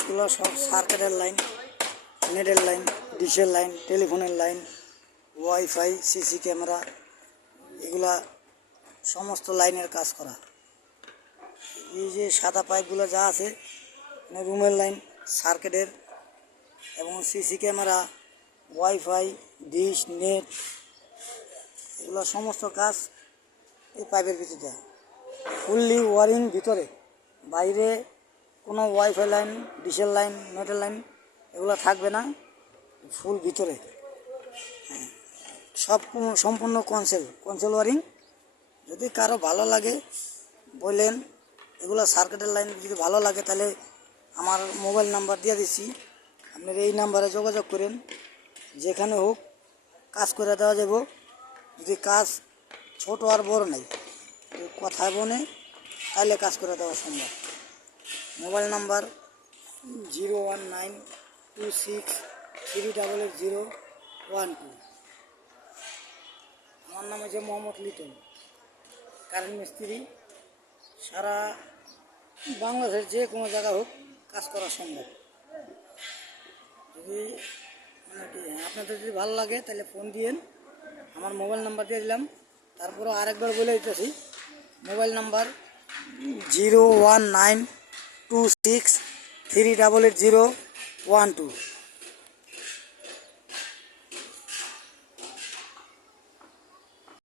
এগুলো সব সার্কিটের লাইন, নেটের লাইন, ডিশের লাইন, টেলিফোনের লাইন, ওয়াইফাই, সিসি ক্যামেরা, এগুলা সমস্ত লাইনের কাজ করা। এই যে সাদা পাইপগুলো যা আছে রুমের লাইন, সার্কিটের এবং CC camera, wifi, dish, net, এগুলো সমস্ত কাজ এই পাইপের ভিতরে ফুললি ওয়ারিং ভিতরে, বাইরে কোনো ওয়াইফাই লাইন, ডিশের লাইন, নেটের লাইন এগুলো থাকবে না, ফুল ভিতরে। সব সম্পূর্ণ কনসেল ওয়ারিং। যদি কারো ভালো লাগে বললেন, এগুলো সার্কিটের লাইন যদি ভালো লাগে তাহলে আমার মোবাইল নাম্বার দিয়ে দিচ্ছি, আপনারা এই নাম্বারে যোগাযোগ করেন, যেখানে হোক কাজ করে দেওয়া যাব। যদি কাজ ছোট আর বড় নেই, কথায় বনে তাহলে কাজ করে দেওয়া সম্ভব। Mobile number 01926388012। আমার নাম হচ্ছে মোহাম্মদ লিটন, কারেন্ট মিস্ত্রি। সারা বাংলাদেশের যে কোনো জায়গা হোক কাজ করা সম্ভব। যদি আপনাদের যদি ভালো লাগে তাহলে ফোন দিয়েন, আমার মোবাইল নাম্বার দিয়ে দিলাম। তারপরে আরেকবার বলে দিতেছি, মোবাইল নাম্বার 01926388012।